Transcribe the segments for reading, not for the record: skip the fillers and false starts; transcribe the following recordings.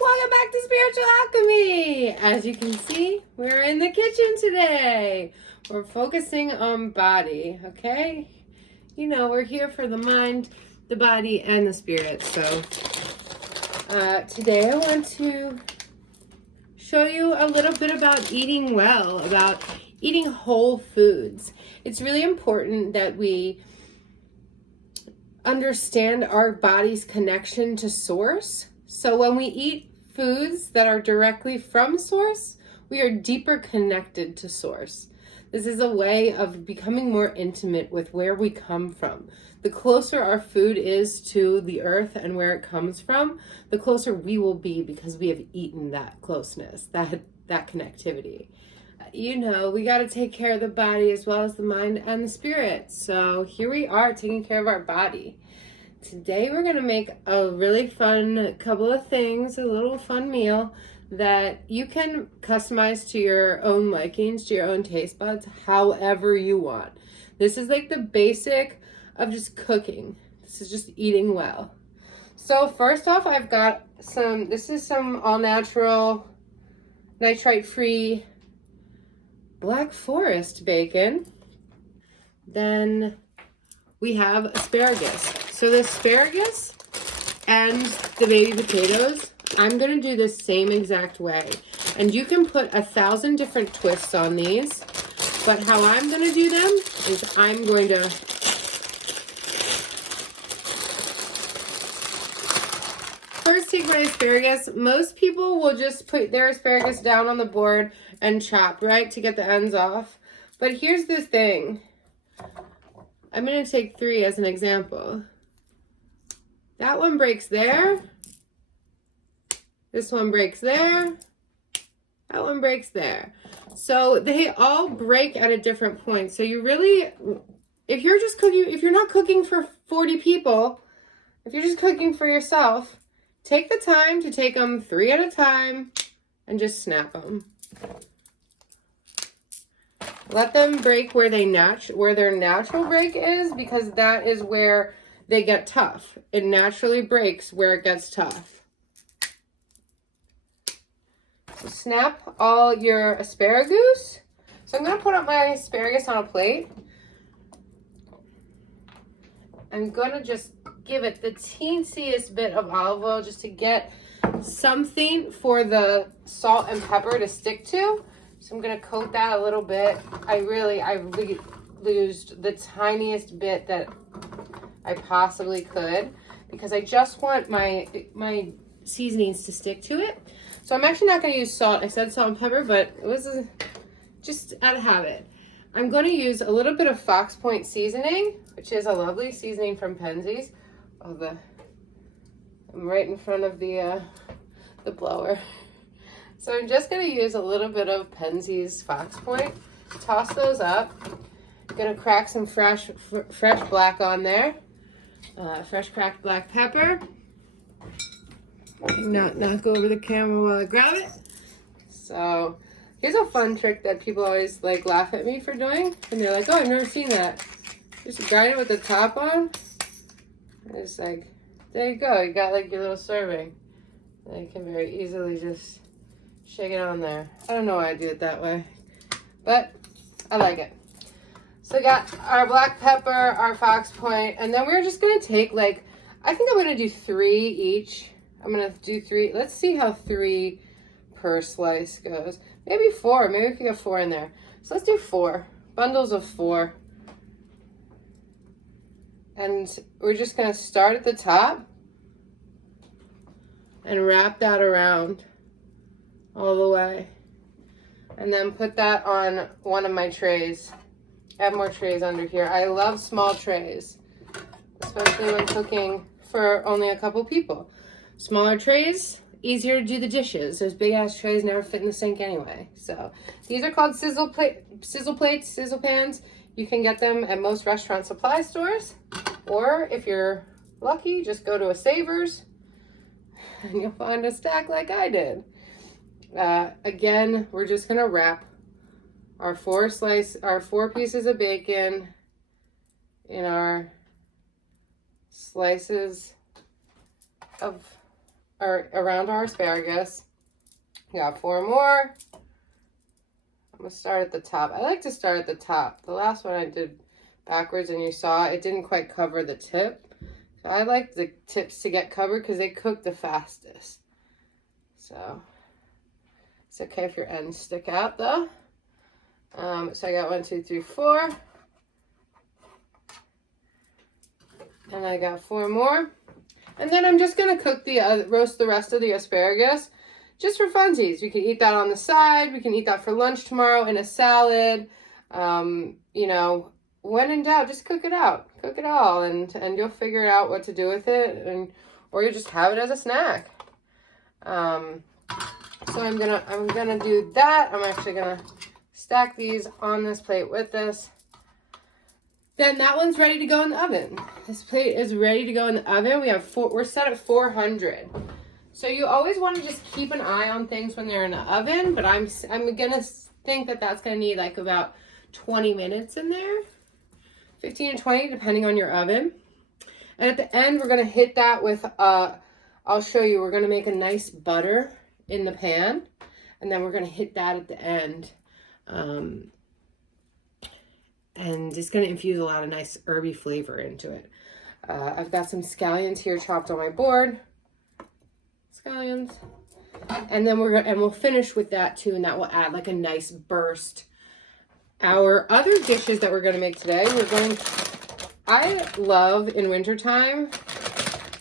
Welcome back to Spiritual Alchemy. As you can see, we're in the kitchen today. We're focusing on body, okay? You know, we're here for the mind, the body, and the spirit. So today I want to show you a little bit about eating well, about eating whole foods. It's really important that we understand our body's connection to source. So when we eat foods that are directly from source, we are deeper connected to source. This is a way of becoming more intimate with where we come from. The closer our food is to the earth and where it comes from, the closer we will be because we have eaten that closeness, that connectivity. You know, we got to take care of the body as well as the mind and the spirit. So here we are taking care of our body. Today we're going to make a really fun couple of things, a little fun meal that you can customize to your own likings, to your own taste buds, however you want. This is like the basic of just cooking. This is just eating well. So first off, I've got this is some all-natural, nitrite-free Black Forest bacon. Then we have asparagus. So the asparagus and the baby potatoes, I'm going to do the same exact way. And you can put 1,000 different twists on these. But how I'm going to do them is I'm going to first take my asparagus. Most people will just put their asparagus down on the board and chop, right, to get the ends off. But here's the thing. I'm going to take 3 as an example. That one breaks there. This one breaks there. That one breaks there. So they all break at a different point. So you really, if you're not cooking for 40 people, if you're just cooking for yourself, take the time to take them 3 at a time and just snap them. Let them break where their natural break is, because that is where they get tough. It naturally breaks where it gets tough. So snap all your asparagus. So I'm going to put up my asparagus on a plate. I'm going to just give it the teensiest bit of olive oil just to get something for the salt and pepper to stick to. So I'm going to coat that a little bit. I used the tiniest bit that I possibly could because I just want my seasonings to stick to it. So I'm actually not going to use salt. I said salt and pepper, but it was just out of habit. I'm going to use a little bit of Fox Point seasoning, which is a lovely seasoning from Penzeys. I'm right in front of the blower. So I'm just going to use a little bit of Penzeys Fox Point. Toss those up. I'm going to crack some fresh black on there. Fresh cracked black pepper. Not go over the camera while I grab it. So here's a fun trick that people always like laugh at me for doing. And they're like, oh, I've never seen that. Just grind it with the top on. And it's like, there you go. You got like your little serving. And you can very easily just shake it on there. I don't know why I do it that way, but I like it. So we got our black pepper, our Fox Point, and then we're just gonna take I think I'm gonna do 3 each. I'm gonna do 3. Let's see how 3 per slice goes. Maybe 4. Maybe if you have 4 in there. So let's do 4 bundles of 4. And we're just gonna start at the top and wrap that around all the way, and then put that on one of my trays. I have more trays under here. I love small trays, especially when cooking for only a couple people. Smaller trays, easier to do the dishes. Those big ass trays never fit in the sink anyway. So these are called sizzle plates, sizzle pans. You can get them at most restaurant supply stores, or if you're lucky, just go to a Savers and you'll find a stack like I did. Again, we're just gonna wrap our 4 pieces of bacon in our slices of around our asparagus. We got 4 more. I'm gonna start at the top. I like to start at the top. The last one I did backwards and you saw it didn't quite cover the tip. So I like the tips to get covered because they cook the fastest. So it's okay if your ends stick out though. So I got 1, 2, 3, 4. And I got 4 more. And then I'm just gonna cook roast the rest of the asparagus just for funsies. We can eat that on the side. We can eat that for lunch tomorrow in a salad. You know, when in doubt, just cook it out. Cook it all and you'll figure out what to do with it, or you just have it as a snack. So I'm gonna do that. I'm actually gonna stack these on this plate with this. Then that one's ready to go in the oven. This plate is ready to go in the oven. We're set at 400. So you always want to just keep an eye on things when they're in the oven, but I'm gonna think that that's gonna need like about 20 minutes in there, 15 to 20 depending on your oven. And at the end we're gonna hit that with I'll show you. We're gonna make a nice butter in the pan, and then we're gonna hit that at the end. And it's going to infuse a lot of nice herby flavor into it. I've got some scallions here chopped on my board. Scallions. And then we'll finish with that too, and that will add like a nice burst. Our other dishes that we're going to make today, I love in wintertime,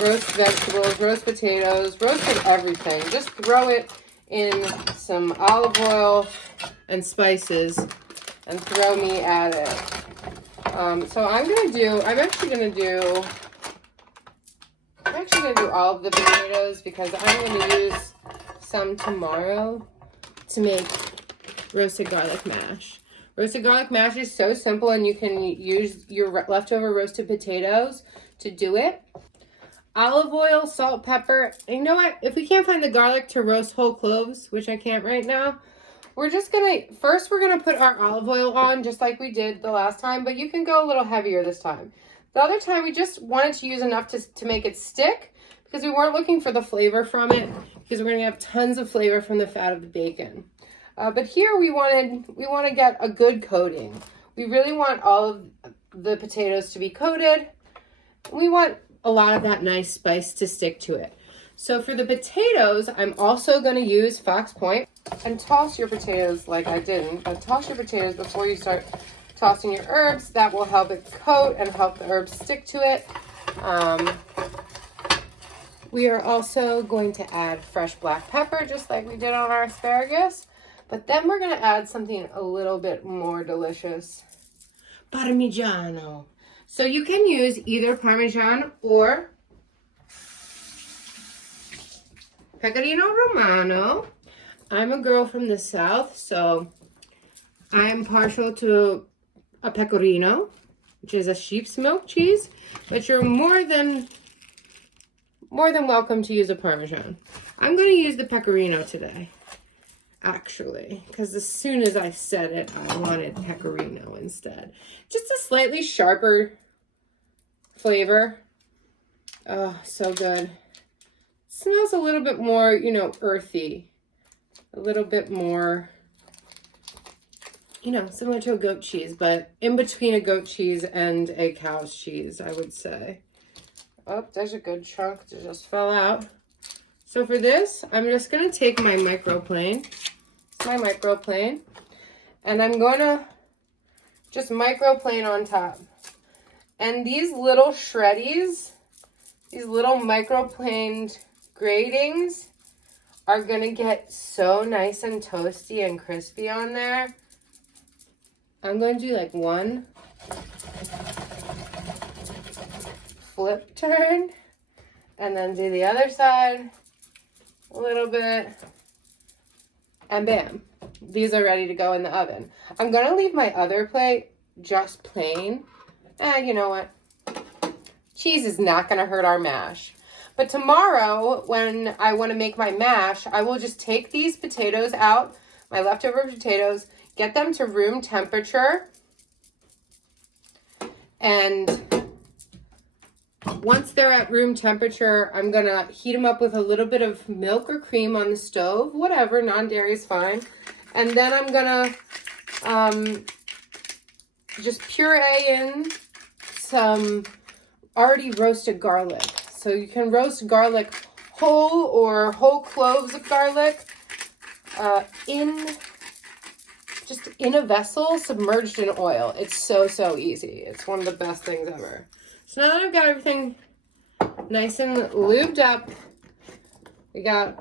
roast vegetables, roast potatoes, roasted everything. Just throw it in some olive oil and spices and throw me at it. So I'm actually gonna do all of the potatoes because I'm gonna use some tomorrow to make roasted garlic mash. Roasted garlic mash is so simple, and you can use your leftover roasted potatoes to do it. Olive oil, salt, pepper. And you know what? If we can't find the garlic to roast whole cloves, which I can't right now, we're gonna put our olive oil on just like we did the last time, but you can go a little heavier this time. The other time we just wanted to use enough to make it stick because we weren't looking for the flavor from it, because we're gonna have tons of flavor from the fat of the bacon. But here we want to get a good coating. We really want all of the potatoes to be coated. We want a lot of that nice spice to stick to it. So for the potatoes, I'm also going to use Fox Point. And toss your potatoes like I didn't, but toss your potatoes before you start tossing your herbs. That will help it coat and help the herbs stick to it. We are also going to add fresh black pepper just like we did on our asparagus. But then we're going to add something a little bit more delicious. Parmigiano. So you can use either Parmesan or Pecorino Romano. I'm a girl from the South, so I'm partial to a pecorino, which is a sheep's milk cheese, but you're more than welcome to use a Parmesan. I'm going to use the pecorino today, actually, because as soon as I said it, I wanted pecorino instead. Just a slightly sharper flavor. Oh, so good. Smells a little bit more, earthy. A little bit more, similar to a goat cheese, but in between a goat cheese and a cow's cheese, I would say. Oh, there's a good chunk that just fell out. So for this, I'm just going to take my microplane. It's my microplane. And I'm going to just microplane on top. And these little shreddies, these little microplaned gratings, are gonna get so nice and toasty and crispy on there. I'm going to do like one flip turn and then do the other side a little bit, and bam, these are ready to go in the oven. I'm gonna leave my other plate just plain. You know what? Cheese is not gonna hurt our mash. But tomorrow, when I want to make my mash, I will just take these potatoes out, my leftover potatoes, get them to room temperature, and Once they're at room temperature, I'm gonna heat them up with a little bit of milk or cream on the stove, whatever, non-dairy is fine. And then I'm gonna just puree in some already roasted garlic. So you can roast garlic whole or whole cloves of garlic just in a vessel submerged in oil. It's so easy. It's one of the best things ever. So now that I've got everything nice and lubed up, we got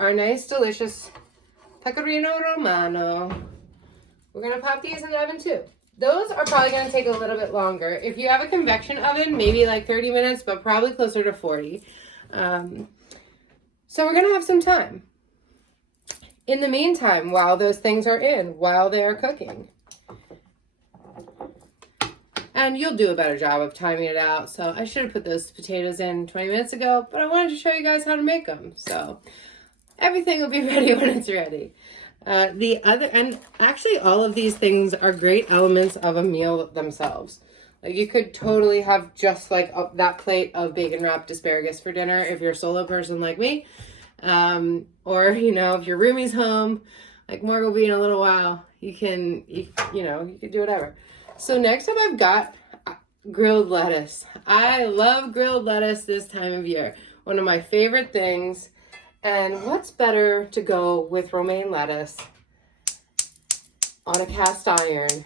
our nice delicious pecorino romano. We're gonna pop these in the oven too. Those are probably gonna take a little bit longer. If you have a convection oven, maybe like 30 minutes, but probably closer to 40. So we're gonna have some time. In the meantime, while those things are in, while they are cooking. And you'll do a better job of timing it out. So I should have put those potatoes in 20 minutes ago, but I wanted to show you guys how to make them. So everything will be ready when it's ready. And actually all of these things are great elements of a meal themselves. Like you could totally have just like that plate of bacon wrapped asparagus for dinner if you're a solo person like me. Or, you know, if your roomie's home, like Morgan will be in a little while, you can do whatever. So next up I've got grilled lettuce. I love grilled lettuce this time of year. One of my favorite things. And what's better to go with romaine lettuce on a cast iron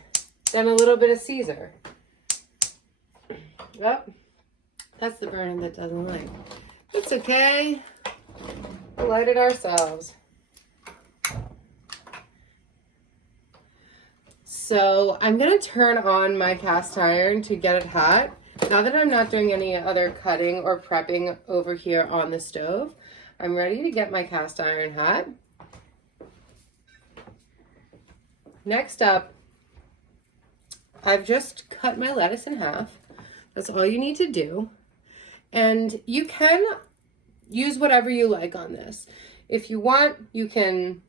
than a little bit of Caesar? Yep, that's the burner that doesn't like. It's okay. We'll light it ourselves. So I'm gonna turn on my cast iron to get it hot. Now that I'm not doing any other cutting or prepping over here on the stove, I'm ready to get my cast iron hot. Next up, I've just cut my lettuce in half. That's all you need to do. And you can use whatever you like on this. If you want, you can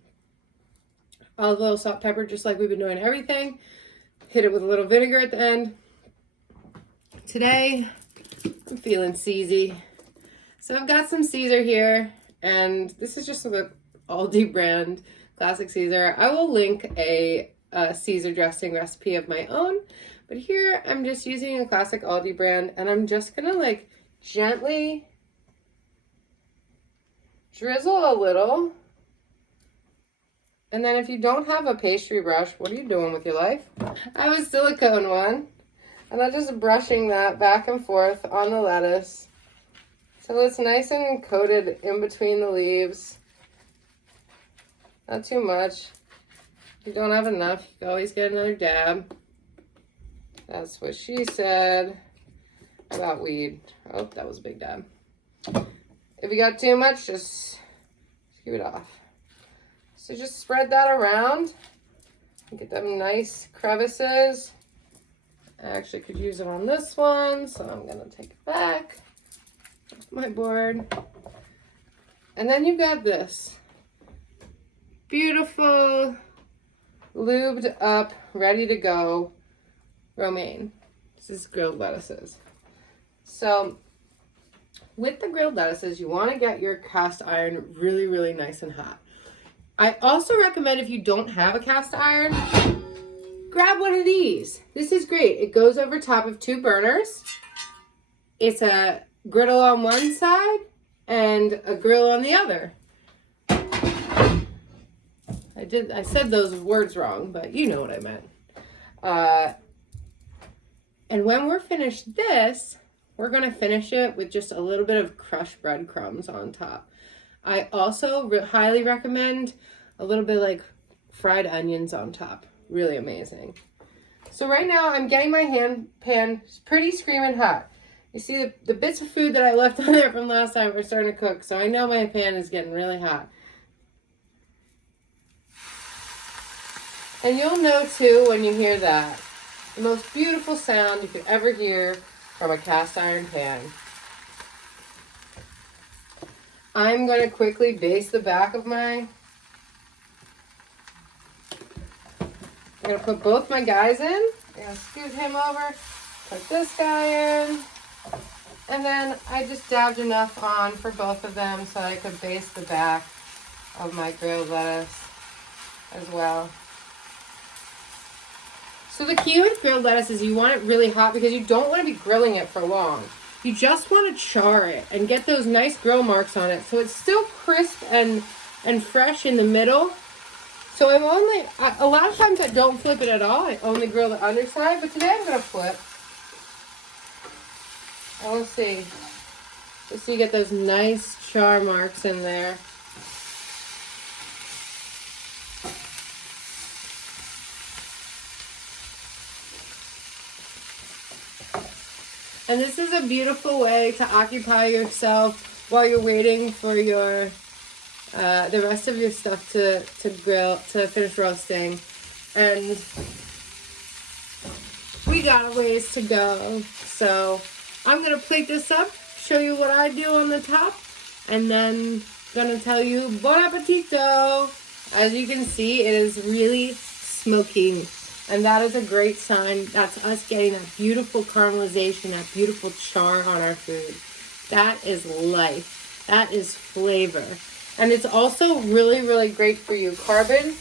olive oil, salt, pepper, just like we've been doing everything. Hit it with a little vinegar at the end. Today, I'm feeling Caesar. So I've got some Caesar here, and this is just the Aldi brand classic Caesar. I will link a Caesar dressing recipe of my own, but here I'm just using a classic Aldi brand, and I'm just gonna like gently drizzle a little. And then if you don't have a pastry brush, what are you doing with your life? I have a silicone one, and I'm just brushing that back and forth on the lettuce so it's nice and coated in between the leaves. Not too much. If you don't have enough, you can always get another dab. That's what she said about weed. Oh, that was a big dab. If you got too much, just keep it off. So just spread that around and get them nice crevices. I actually could use it on this one, so I'm gonna take it back off my board. And then you've got this beautiful, lubed up, ready to go romaine. This is grilled lettuces. So with the grilled lettuces, you want to get your cast iron really nice and hot. I also recommend, if you don't have a cast iron, grab one of these. This is great. It goes over top of 2 burners. It's a griddle on one side and a grill on the other. I said those words wrong, but you know what I meant. And when we're finished this, we're going to finish it with just a little bit of crushed breadcrumbs on top. I also highly recommend a little bit like fried onions on top. Really amazing. So right now I'm getting my pan pretty screaming hot. You see the bits of food that I left on there from last time are starting to cook. So I know my pan is getting really hot. And you'll know too when you hear that. The most beautiful sound you could ever hear from a cast iron pan. I'm going to quickly baste the back of I'm going to put both my guys in. I'm going to scoot him over, put this guy in. And then I just dabbed enough on for both of them so I could baste the back of my grilled lettuce as well. So the key with grilled lettuce is you want it really hot because you don't want to be grilling it for long. You just want to char it and get those nice grill marks on it so it's still crisp and fresh in the middle. So I'm only, a lot of times I don't flip it at all. I only grill the underside, but today I'm going to flip. And we'll see. Just so you get those nice char marks in there. And this is a beautiful way to occupy yourself while you're waiting for your the rest of your stuff to grill, to finish roasting. And we got a ways to go. So I'm going to plate this up, show you what I do on the top, and then going to tell you bon appetito. As you can see, it is really smoking. And that is a great sign. That's us getting that beautiful caramelization, that beautiful char on our food. That is life. That is flavor. And it's also really, really great for you. Carbon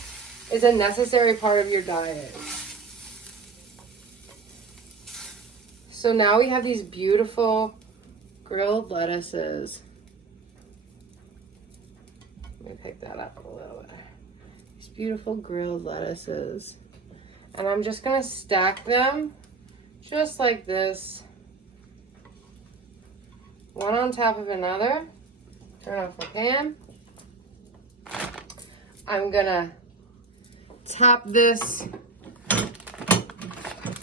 is a necessary part of your diet. So now we have these beautiful grilled lettuces. Let me pick that up a little bit. These beautiful grilled lettuces. And I'm just going to stack them just like this. One on top of another. Turn off my pan. I'm going to top this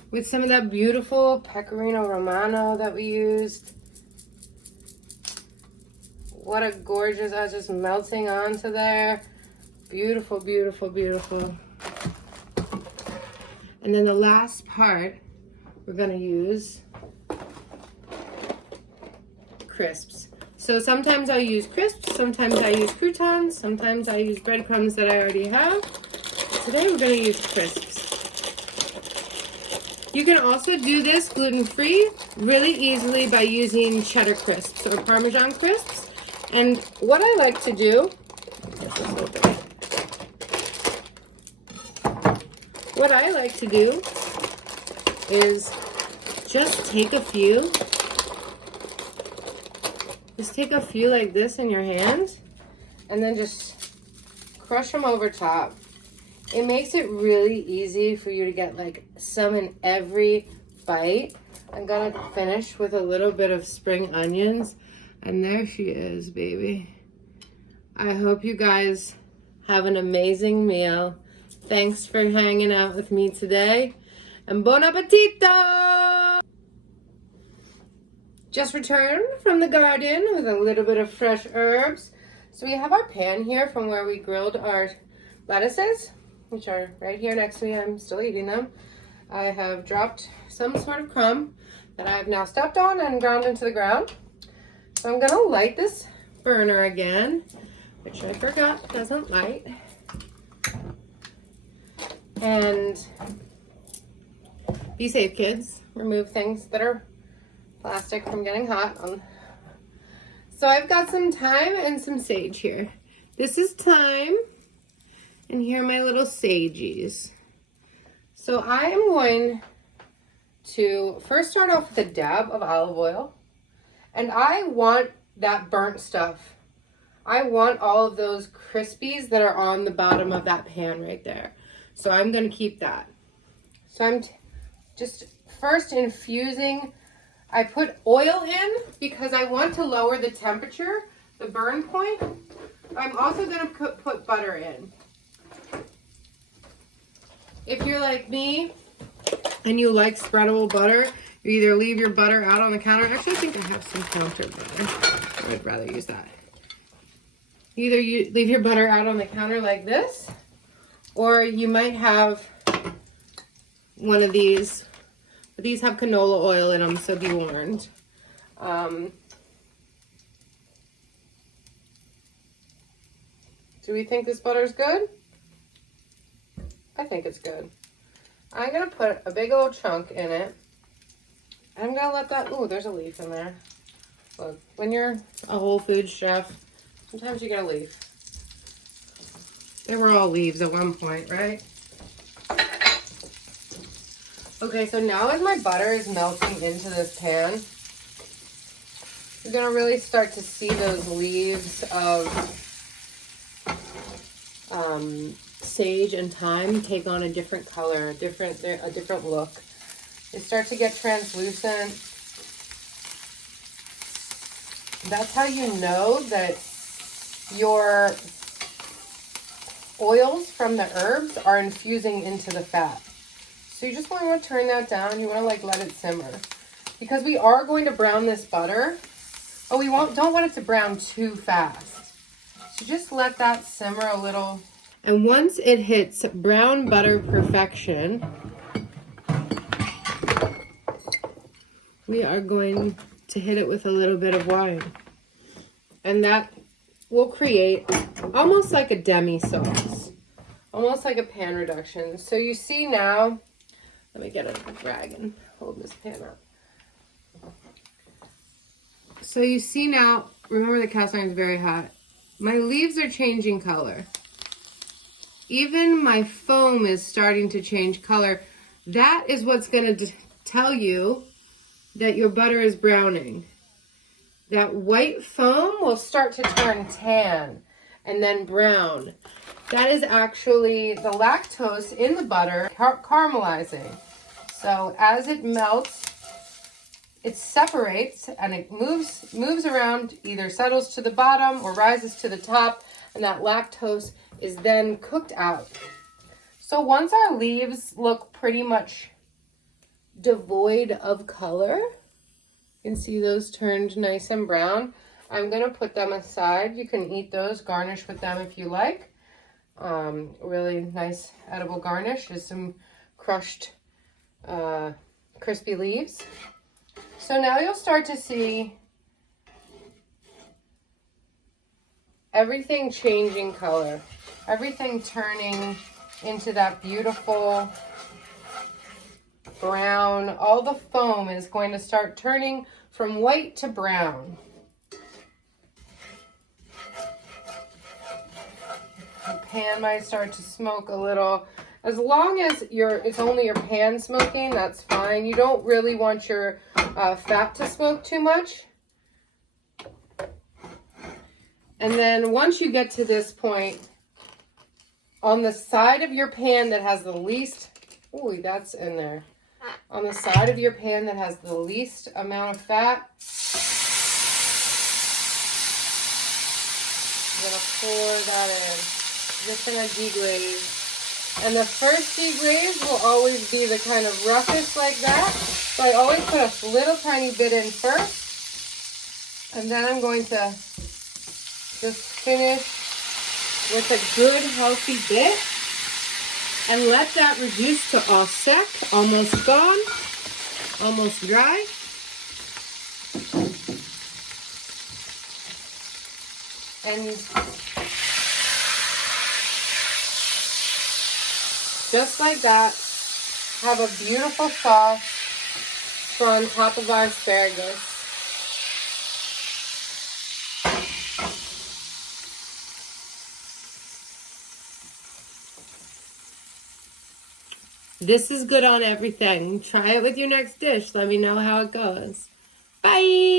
with some of that beautiful Pecorino Romano that we used. What a gorgeous, that's just melting onto there. Beautiful, beautiful, beautiful. And then the last part, we're gonna use crisps. So sometimes I use crisps, sometimes I use croutons, sometimes I use breadcrumbs that I already have. Today we're gonna use crisps. You can also do this gluten-free really easily by using cheddar crisps or Parmesan crisps. And what I like to do, is just take a few. Just take a few like this in your hand and then just crush them over top. It makes it really easy for you to get like some in every bite. I'm gonna finish with a little bit of spring onions. And there she is, baby. I hope you guys have an amazing meal. Thanks for hanging out with me today. And bon appetito! Just returned from the garden with a little bit of fresh herbs. So we have our pan here from where we grilled our lettuces, which are right here next to me. I'm still eating them. I have dropped some sort of crumb that I have now stepped on and ground into the ground. So I'm gonna light this burner again, which I forgot doesn't light. And be safe, kids. Remove things that are plastic from getting hot. So I've got some thyme and some sage here. This is thyme, and here are my little sages. So I am going to first start off with a dab of olive oil. And I want that burnt stuff. I want all of those crispies that are on the bottom of that pan right there. So I'm going to keep that. So I'm just first infusing. I put oil in because I want to lower the temperature, the burn point. I'm also going to put butter in. If you're like me and you like spreadable butter, you either leave your butter out on the counter. Actually, I think I have some counter butter. I would rather use that. Either you leave your butter out on the counter like this, or you might have one of these. But these have canola oil in them, so be warned. Do we think this butter is good? I think it's good. I'm going to put a big old chunk in it. I'm going to let that, ooh, there's a leaf in there. Look, when you're a Whole Foods chef, sometimes you gotta leave. They were all leaves at one point, right? Okay, so now as my butter is melting into this pan, you're gonna really start to see those leaves of sage and thyme take on a different color, a different look. They start to get translucent. That's how you know that your oils from the herbs are infusing into the fat. So you just want to turn that down. You want to like let it simmer, because we are going to brown this butter. Oh, we don't want it to brown too fast. So just let that simmer a little. And once it hits brown butter perfection, we are going to hit it with a little bit of wine. And that will create almost like a demi-sauce, almost like a pan reduction. So you see now, let me get a rag and hold this pan up. So you see now, remember the cast iron is very hot. My leaves are changing color. Even my foam is starting to change color. That is what's going to tell you that your butter is browning. That white foam will start to turn tan and then brown. That is actually the lactose in the butter caramelizing. So as it melts, it separates and it moves around, either settles to the bottom or rises to the top, and that lactose is then cooked out. So once our leaves look pretty much devoid of color, you can see those turned nice and brown. I'm gonna put them aside. You can eat those, garnish with them if you like. Really nice edible garnish is some crushed crispy leaves. So now you'll start to see everything changing color, everything turning into that beautiful brown. All the foam is going to start turning from white to brown. The pan might start to smoke a little. As long as it's only your pan smoking, that's fine. You don't really want your fat to smoke too much. And then once you get to this point, on the side of your pan that has the least, ooh, that's in there. On the side of your pan that has the least amount of fat, I'm gonna pour that in. Just gonna deglaze. And the first deglaze will always be the kind of roughest like that. So I always put a little tiny bit in first. And then I'm going to just finish with a good healthy bit. And let that reduce to all sec, almost gone, almost dry. And just like that, have a beautiful sauce for on top of our asparagus. This is good on everything. Try it with your next dish. Let me know how it goes. Bye!